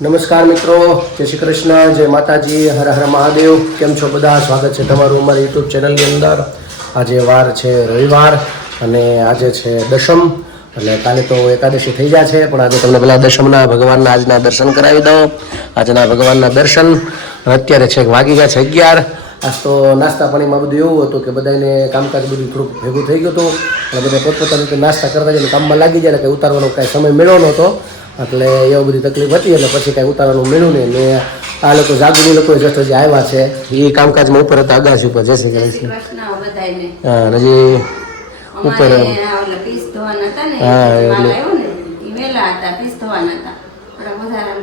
નમસ્કાર મિત્રો, જય શ્રી કૃષ્ણ, જય માતાજી, હર હર મહાદેવ. કેમ છો બધા? સ્વાગત છે તમારું અમારી યુટ્યુબ ચેનલની અંદર. આજે વાર છે રવિવાર અને આજે છે દશમ, એટલે કાલે તો એકાદશી થઈ જાય છે, પણ આજે તમને પેલા દશમના ભગવાનના આજના દર્શન કરાવી દઉં. આજના ભગવાનના દર્શન અત્યારે છે વાગી ગયા છે 11. આજ તો નાસ્તા પાણીમાં બધું એવું હતું કે બધાને કામકાજ બધું થોડુંક ભેગું થઈ ગયું હતું અને બધા પોતપોતાની રીતે નાસ્તા કરતા જઈને કામમાં લાગી જાય, એટલે ઉતારવાનો કાંઈ સમય મળ્યો નહોતો, એટલે એવું બધી તકલીફ હતી. એટલે પછી કાંઈ ઉતારવાનું મળ્યું નહીં. ને આ લોકો જાગુની લોકો જસ્ટ હજી આવ્યા છે, એ કામકાજમાં ઉપર હતા અગાસી ઉપર. જય શ્રી કૃષ્ણ. હા, હજી ઉપર. હા,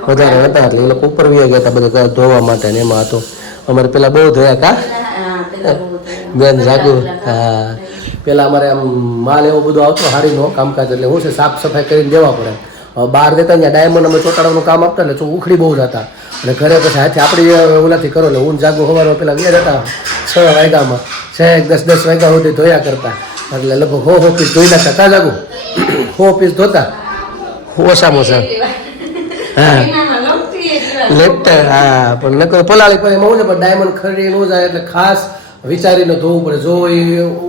વધારે હતા એટલે એ લોકો ઉપર વી ગયા હતા બધા ધોવા માટે ને એમાં હતો. અમારે પેલા બહુ ધોયા કા બેન જાગુ. હા, પેલા અમારે આમ માલ એવો બધો આવતો હારીનો કામકાજ, એટલે શું છે સાફ સફાઈ કરીને દેવા પડે. બહાર દેતા ત્યાં ડાયમંડ અમે ચોટાડવાનું કામ આપતા એટલે ઉખડી બહુ જતા, અને ઘરે પછી હાથે આપણી ઓલાથી કરો એટલે ઊન જાગું સવારમાં પેલા ગયા જતા 6 વાગ્યામાં 10 વાગ્યા સુધી ધોયા કરતા, એટલે લગભગ 100 પીસ ધોઈ નાખતા. કા જાગું 100 પીસ ધોતા ઓછામાં ઓછા. હા લેપતા. હા, પણ નકર પલાળી પર એમાં શું છે, પણ ડાયમંડ ખરી ન જાય એટલે ખાસ વિચારીને ધોવું પડે. જો એ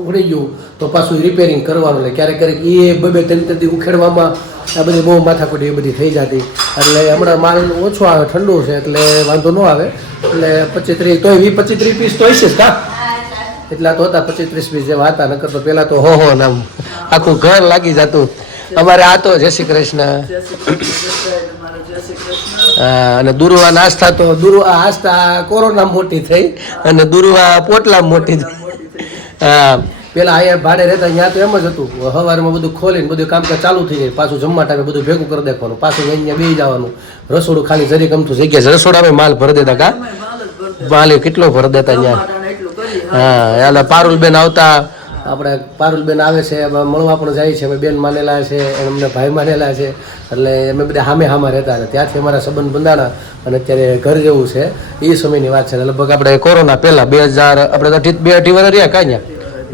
ઉખડી ગયું તો પાછું રિપેરિંગ કરવાનું, એટલે ક્યારેક ક્યારેક એ 2-3 દી ઉખેડવામાં આ બધી બહુ માથાકૂટી એ બધી થઈ જતી. એટલે હમણાં માલ ઓછો આવે, ઠંડુ છે એટલે વાંધો ન આવે. એટલે 25-30 તોય 20-25-30 પીસ તો હશે જ કા, એટલા તો હતા 25-30 પીસ જેવા હતા. નકર તો પહેલાં તો હો નામ આખું ઘર લાગી જતું. અમારે આ તો જય શ્રી કૃષ્ણ. અને દુર્વા નાસ્તા તો દુર્વા આસ્તા કોરોના મોટી થઈ અને દુર્વા પોટલા મોટી થઈ. હા, પેલા અહીંયા ભાડે રહેતા ત્યાં તો એમ જ હતું, સવારમાં બધું ખોલીને બધું કામકાજ ચાલુ થઈ જાય, પાછું જમવા ટાઈમે બધું ભેગું કરી દેવાનું, પાછું અહીંયા બેસી જવાનું. રસોડું ખાલી જરી ગમતું જગ્યા છે, રસોડામાં માલ ભરી દેતા કા, માલ કેટલો ભરી દેતા અહીંયા. હા, એટલે પારુલબેન આવતા, આપણે પારુલબેન આવે છે, મળવા પણ જાય છે. અમે બેન માનેલા છે, અમને ભાઈ માનેલા છે, એટલે અમે બધા હામે રહેતા હતા. ત્યાંથી અમારા સંબંધ બંધાણા અને અત્યારે ઘર જેવું છે. એ સમયની વાત છે, લગભગ આપણે કોરોના પહેલાં 2000 આપણે 2-2 વર્ષ રહ્યા કાંઈ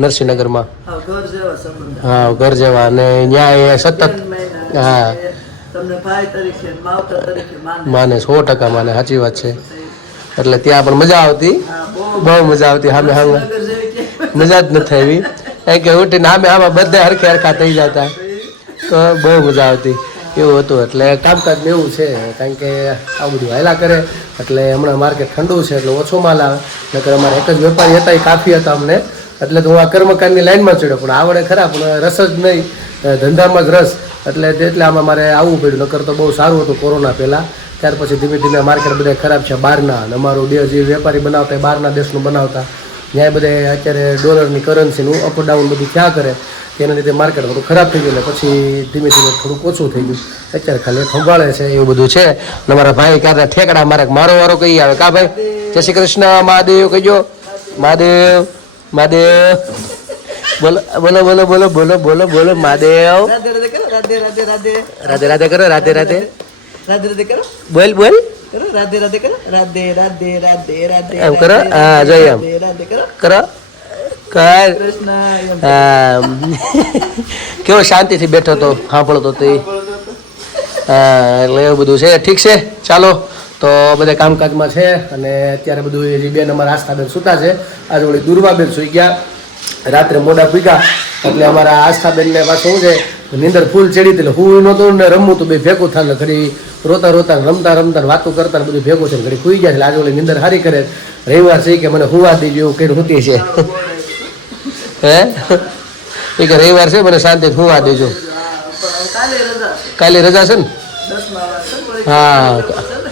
નરસિંહનગરમાં. હા, ઘર જેવા. અને ત્યાં સતત હા માને 100% માને, સાચી વાત છે. એટલે ત્યાં પણ મજા આવતી, બહુ મજા આવતી. સામે સામે મજા જ નથી આવી, કારણ કે ઉઠીને આમે બધા હરખા થઈ જતા, તો બહુ મજા આવતી. એવું હતું. એટલે કામકાજ એવું છે, કારણ કે આવું બધું હાલ્યા કરે. એટલે હમણાં માર્કેટ ઠંડુ છે એટલે ઓછો માલ આવે. નકર અમારે એક જ વેપારી હતા, એ કાફી હતા અમને, એટલે તો હું આ કર્મકાંડની લાઈનમાં ચડ્યો. પણ આવડે ખરા, પણ રસ જ નહીં, ધંધામાં જ રસ. એટલે આમાં મારે આવવું પડ્યું. નકર તો બહુ સારું હતું કોરોના પહેલાં. ત્યાર પછી ધીમે ધીમે માર્કેટ બધા ખરાબ છે બહારના, અને અમારું જે વેપારી બનાવતા એ બહારના દેશનું બનાવતા. ત્યાં બધે અત્યારે ડોલરની કરન્સીનું અપ ડાઉન બધું થયા કરે, તેના લીધે માર્કેટ થોડું ખરાબ થઈ ગયું. એટલે પછી ધીમે ધીમે થોડુંક ઓછું થઈ ગયું. અત્યારે ખાલી સંભાળે છે એવું બધું છે. અને મારા ભાઈ ક્યારે ઠેકડા મારે મારો વારો કઈ આવે કા ભાઈ? જય શ્રી કૃષ્ણ. મહાદેવ કહીજો. મહાદેવ મહાદેવ. બોલો બોલો બોલો બોલો બોલો બોલો બોલો મહાદેવ. રાધે રાધે કરો. રાધે રાધે બોલ બોલ. રાધે રાધે કરો. રાધે રાધે રાધે રાધે એમ કરો. હા, જોઈએ એમ કરો. કેવો શાંતિથી બેઠો તો સાંભળતો તો એ. એટલે એવું બધું છે. ઠીક છે, ચાલો તો બધા કામકાજમાં છે. અને અત્યારે બધું એ બેન અમારા આસ્થાબેન સૂતા છે. આજે ઓલી દુર્વાબેન સૂઈ ગયા, રાત્રે મોડા પીગા. એટલે અમારા આસ્થાબેનને પાછું શું છે, નીંદર ફૂલ ચડી હતી. એટલે હું નહોતું ને રમવું તો બે ભેગું થાય. ઘડી રોતા રોતા રમતા રમતા વાતો કરતા બધું ભેગું છે. ઘડી ખુઈ ગયા છે. આજે ઓલી નીંદર સારી કરે. રવિવાર છે કે મને હુવા દેજો એવું કઈ હોતી છે. હે એ કે રવિવાર છે, મને શાંતિ હુવા દેજો. કાલે રજા છે ને? હા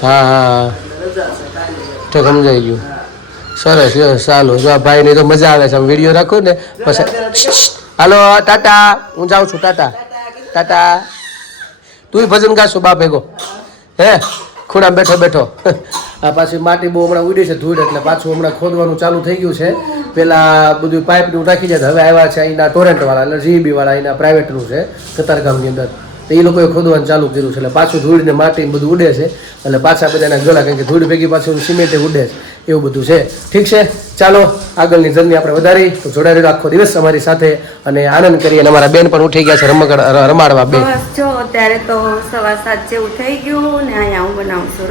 હા હા, તો સમજાઈ ગયું. સરસ, ચાલો. જો ભાઈ ની તો મજા આવે છે. વિડીયો રાખો ને પછી. હાલો ટાટા, હું જાઉં છું. ટાટા ટાટા. તું ભજન ગાશું બા ભેગો, હે ખૂણા બેઠો બેઠો. આ પાછી માટી બહુ હમણાં ઉડી છે, ધૂળ, એટલે પાછું હમણાં ખોદવાનું ચાલુ થઈ ગયું છે. પેલા બધું પાઇપનું રાખી જાય, હવે આવ્યા છે અહીંના ટોરેન્ટવાળા, એટલે જીબી વાળા અહીંના પ્રાઇવેટનું છે કતારગામની અંદર. તો એ લોકોએ ખોદવાનું ચાલુ કર્યું છે. એટલે પાછું ધૂળને માટી બધું ઉડે છે. એટલે પાછા બધાના ગળા, કારણ કે ધૂળ ભેગી પાછું સિમેન્ટ ઉડે છે. એવું બધું છે. ઠીક છે, ચાલો આગળની જર્ની આપણે વધારી તો જોડાઈ રહ્યો આખો દિવસ અમારી સાથે અને આનંદ કરીએ. અને અમારા બેન પણ ઉઠી ગયા છે રમાડવા. બે જો અત્યારે તો 7:15 જેવું થઈ ગયું ને અહીંયા હું બનાવું છું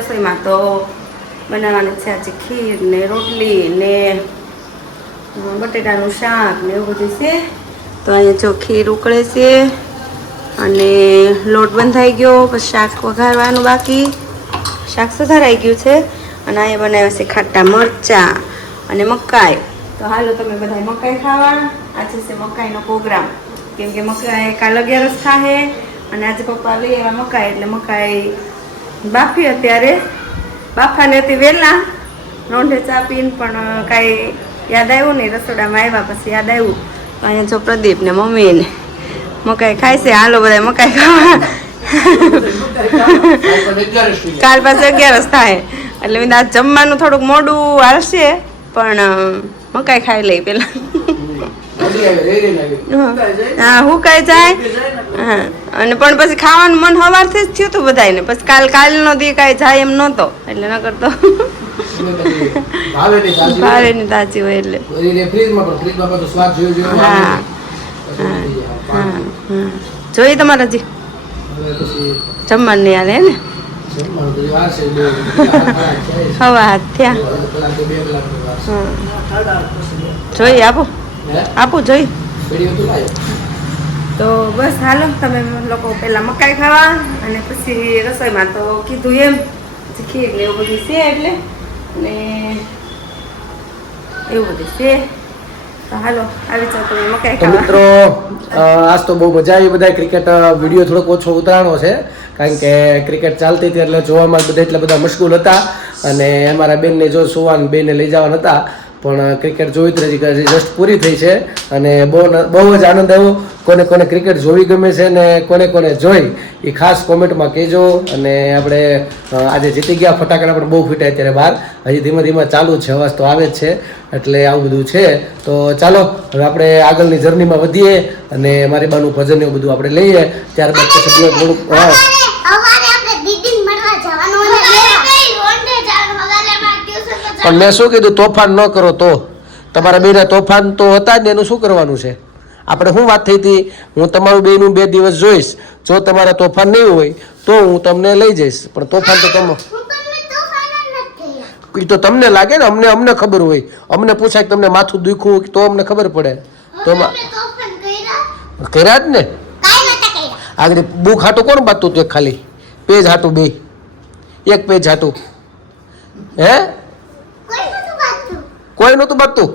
રસોઈમાં તો બનાવવાની છે આજે ખીર ને રોટલી ને બટેટાનું શાક ને એવું બધું છે. તો અહીંયા જો ખીર ઉકળે છે અને લોટ બંધાઈ ગયો, પછી શાક વઘારવાનું બાકી, શાક સુધારાઈ ગયું છે અને અહીંયા બનાવ્યા છે ખાટા મરચાં અને મકાઈ. તો હાલો તમે બધા મકાઈ ખાવા. આજે છે મકાઈનો પ્રોગ્રામ, કેમ કે મકાઈ કાલ 11 થાય અને આજે પપ્પા લઈ આવ્યા મકાઈ, એટલે મકાઈ બાફી. અત્યારે બાફાને હતી વહેલા રોંઢે ચા પીને, પણ કાંઈ યાદ આવ્યું નહીં. રસોડામાં આવ્યા પછી યાદ આવ્યું. તો અહીંયા જો પ્રદીપ ને મમ્મી ને મકાઈ ખાય છે. હાલો બધા મકાઈ ખાવા. કાલ પાછું 11 થાય એટલે આજ જમવાનું થોડુંક મોડું હાલશે, પણ મકાઈ ખાઈ લઈ પેલા. હા હુકાઈ જાય. હા અને પણ પછી ખાવાનું મન સવારથી જ થયું હતું બધાને. પછી કાલનો દી કાંઈ જાય એમ નહોતો, એટલે ન કરતો ભાવે ની તાજી હોય એટલે. હા હા જોઈએ તમારે હજી જમવાનું નહીં હાલે ને? હવા હાથ થયા. જોઈએ આપું જોઈએ. તો બસ હાલો તમે લોકો પહેલા મકાઈ ખાવા અને પછી રસોઈમાં તો કીધું એમ ખીર ને એવું બધું છે એટલે ને એવું બધું છે. તો હાલો આવી જાઓ તમે મકાઈ ખાવા. મિત્રો આજ તો બહુ મજા આવી. બધા ક્રિકેટ વિડીયો થોડોક ઓછો ઉતારવાનો છે, કારણ કે ક્રિકેટ ચાલતી હતી એટલે જોવામાં બધા એટલા બધા મશગુલ હતા. અને અમારા બેનને જો સુવાન બેનને લઈ જવાના હતા, પણ ક્રિકેટ જોઈ જ રહી, જસ્ટ પૂરી થઈ છે અને બહુ જ આનંદ આવ્યો. કોને કોને ક્રિકેટ જોવી ગમે છે ને કોને કોને જોઈ એ ખાસ કોમેન્ટમાં કહેજો. અને આપણે આજે જીતી ગયા, ફટાકડા પણ બહુ ફૂટ્યા અત્યારે બહાર. હજી ધીમે ધીમે ચાલુ જ છે, અવાજ તો આવે જ છે, એટલે આવું બધું છે. તો ચાલો હવે આપણે આગળની જર્નીમાં વધીએ અને મારી બાનું ભજન એવું બધું આપણે લઈએ. ત્યારબાદ પછી થોડુંક પણ મેં શું કીધું, તોફાન ન કરો. તો તમારા બેના તોફાન તો હતા જ ને, એનું શું કરવાનું છે? આપણે શું વાત થઈ હતી, હું તમારું બેનું 2 દિવસ જોઈશ. જો તમારા તોફાન નહીં હોય તો હું તમને લઈ જઈશ, પણ તોફાન તો તો તમને લાગે ને, અમને ખબર હોય. અમને પૂછાય કે તમને માથું દુખ્યું તો અમને ખબર પડે. તો કર્યા જ ને. આગળ બુક હાટું કોણ બાતું હતું? ખાલી પેજ હાટું, 2 એક પેજ હાટું. હે કોઈ નતું બાતું?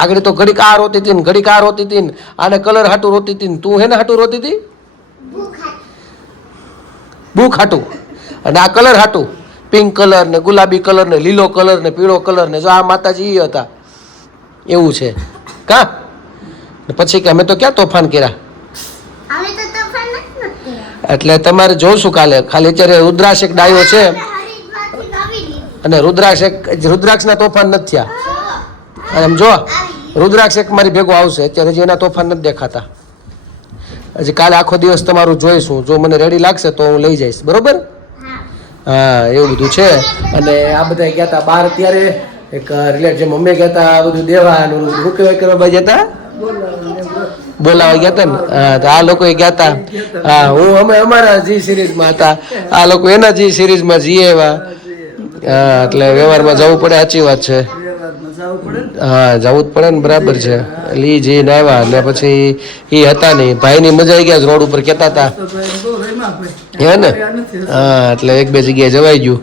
આગળ તો ઘડીક આ રોતી હતી ને ઘડીક આ રોતી હતી ને, આને કલર હાટું રોતી હતી ને, તું હેને હાટું રોતી હતી? બુક હાટું. અને આ કલર હાટું, પિંક કલર ને ગુલાબી કલર ને લીલો કલર ને પીળો કલર ને. જો આ માતાજી હતા એવું છે કા? પછી કે અમે તો ક્યાં તોફાન કર્યા? એટલે તમારે જોશું કાલે. ખાલી અત્યારે રુદ્રાક્ષ એક ડાયો છે અને રુદ્રાક્ષના તોફાન નથી થયા. એમ જો રુદ્રાક્ષ એક મારી ભેગો આવશે અત્યારે, હજી એના તોફાન નથી દેખાતા. હજી કાલે આખો દિવસ તમારું જોઈશું. જો મને રેડી લાગશે તો હું લઈ જઈશ, બરોબર? હા એવું બધું છે. અને આ બધા ગયા હતા બહાર અત્યારે, એક રિલેટ જે મમ્મી ગયા હતા આ બધું દેવાનું શું કહેવાય કરવા બાજુ હતા, બોલાવા ગયા હતા ને. હા તો આ લોકો ગયા હતા. હા અમે અમારા જી સિરીઝમાં હતા, આ લોકો એના જી સિરીઝમાં જઈએ એવા. હા એટલે વ્યવહારમાં જવું પડે, સાચી વાત છે. હા જવું જ પડે ને, બરાબર છે. એટલે એ જઈને આવ્યા ને પછી એ હતા નહીં, ભાઈની મજા આવી ગયા રોડ ઉપર કહેતા હતા હે ને. હા એટલે 1-2 જગ્યાએ જવાઈ ગયું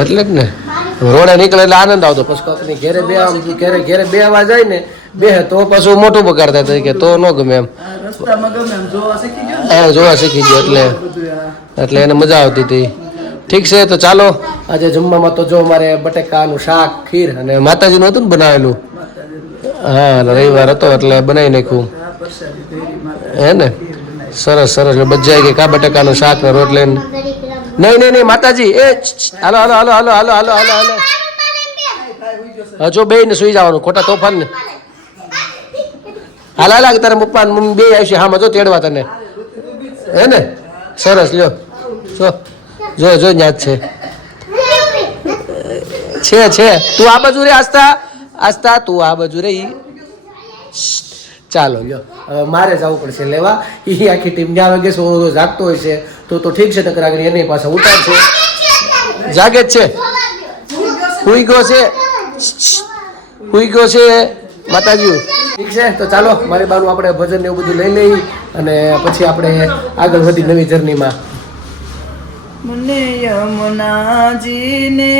એટલે જ ને. રોડે નીકળે એટલે આનંદ આવતો. પછી કોકની ઘેરે બે આવા જાય ને બે તો પાછું મોટું બગાડતા હતા કે તો ન ગમે એમ. હા જોવા શીખી ગયો એટલે એને મજા આવતી હતી. ઠીક છે તો ચાલો આજે જમવામાં તો જો અમારે બટેકાનું શાક, ખીર અને માતાજીનું હતું ને બનાવેલું. હા રવિવાર હતો એટલે બનાવી નાખ્યું હે ને. સરસ સરસ બજાઈ ગઈ કા બટેકાનું શાક ને રોટલી. નહીં માતાજી એ હાલો હાલો હાલો હાલો હાલો હાલો હાલો હાલો હજો બે ને સુઈ જવાનું ખોટા તોફાન ને. હાલ હાલ તારા પપ્પા મમ્મી બે આવશે હા મજો તેડવા તને હે ને. સરસ લ્યો જો જો જો યાદ છે છે તું આ બાજુ રે આસ્તા તું આ બાજુ રે ચાલો લ્યો હવે મારે જવું પડશે લેવા એ આખી ટીમ જ્યાં વાગે સોળો જાગતો હોય છે તો ઠીક છે નકર આગળ એની પાસે ઉતારશે જાગે જ છે હુઈ ગયો છે માતાજી ઠીક છે તો ચાલો મારી બાનું આપણે ભજન ને એવું બધું લઈ લઈ અને પછી આપણે આગળ વધી નવી જર્નીમાં મને યમુનાજીને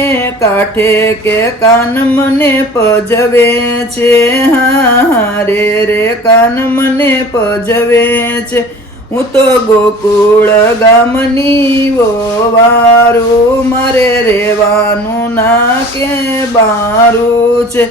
કાંઠે કે કાન મને પજવે છે હા રે કાન મને પજવે છે હું તો ગોકુળ ગામની વારું મારે રેવાનું ના કે બારું છે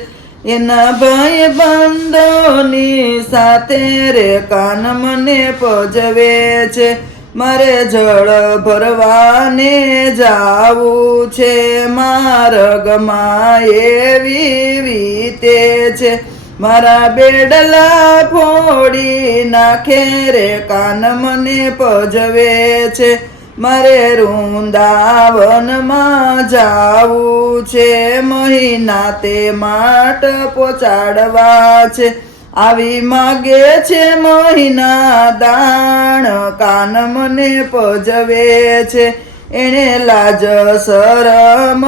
એના ભાઈ બંધોની સાથે રે કાન મને પજવે છે મારે જળ ભરવાને જાવું છે માર્ગમાં એવી વીતે છે મારા બેડલા ફોડી નાખે રે કાન મને પજવે છે મારે વૃંદાવનમાં જાવું છે મહિના તે માટ પહોંચાડવા છે આવી માગે છે મહિના દાણ કાન મને પજવે છે એણે લાજ શરમ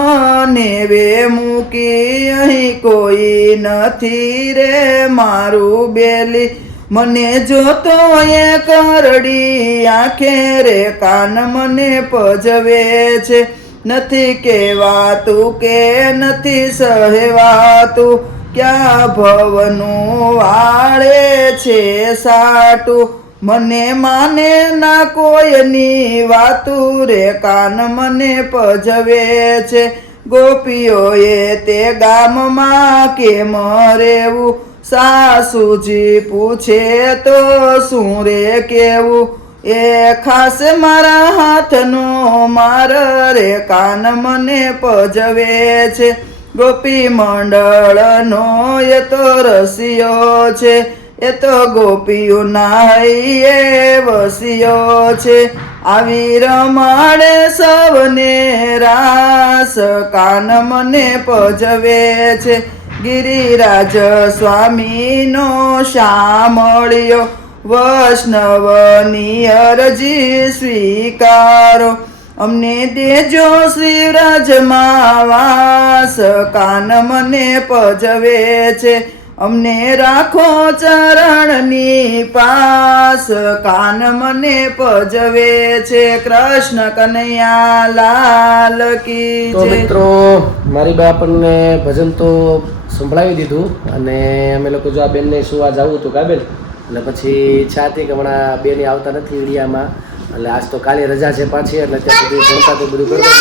નેવે મૂકી અહીં કોઈ નથી રે મારું બેલી મને જોતો એ કરડી આંખે રે કાન મને પજવે છે નથી કહેવાતું કે નથી સહેવાતું ક્યાં ભવનું વાળે છે સાટું મને માને ના કોઈની વાતું રે કાન મને પજવે છે ગોપીઓએ તે ગામમાં કેમ રેવું સાસુજી પૂછે તો શું રે કેવું એ ખાસ મારા હાથનો માર રે કાન મને પજવે છે ગોપી મંડળનો એ તો રસિયો છે એ તો ગોપીઓ નાહીએ વસિયો છે આવી રમાડે સૌને રાસ કાન મને પજવે છે ગિરિરાજ સ્વામીનો શામળિયો વૈષ્ણવની અરજી સ્વીકારો અમને દેજો શ્રીવ્રજમાં વાસ કાન મને પજવે છે અમને રાખો ચરણની પાસ કાન મને પજવે છે કૃષ્ણ કનૈયા લાલ કી તો મિત્રો મારી બા આપણને ભજન તો સંભળાવી દીધું અને અમે લોકો જો આ બેનને સુવા જવું હતું કાબેલ એટલે પછી ઈચ્છા હતી કે હમણાં બેની આવતા નથી ઇન્ડિયામાં એટલે આજ તો કાલે રજા છે પાછી એટલે ત્યાં સુધી ભણતા તો બધું કરતા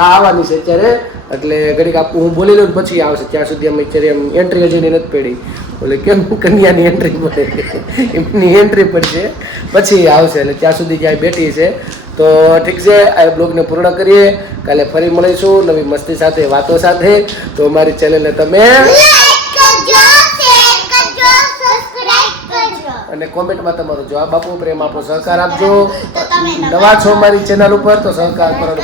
આવવાની છે અત્યારે એટલે ઘડીક હું બોલી લઉં પછી આવશે ત્યાં સુધી અમે અત્યારે એમ એન્ટ્રી હજી નથી પડી એટલે કેમ કન્યાની એન્ટ્રી પડે એમની એન્ટ્રી પડશે પછી આવશે એટલે ત્યાં સુધી ક્યાંય બેઠી છે તો ઠીક છે આ બ્લોગને પૂર્ણ કરીએ કાલે ફરી મળીશું નવી મસ્તી સાથે વાતો સાથે તો અમારી ચેનલને તમે અને કોમેન્ટમાં તમારો જવાબ આપો પ્રેમ આપો સહકાર આપજો નવા છો મારી ચેનલ ઉપર તો સહકાર કરો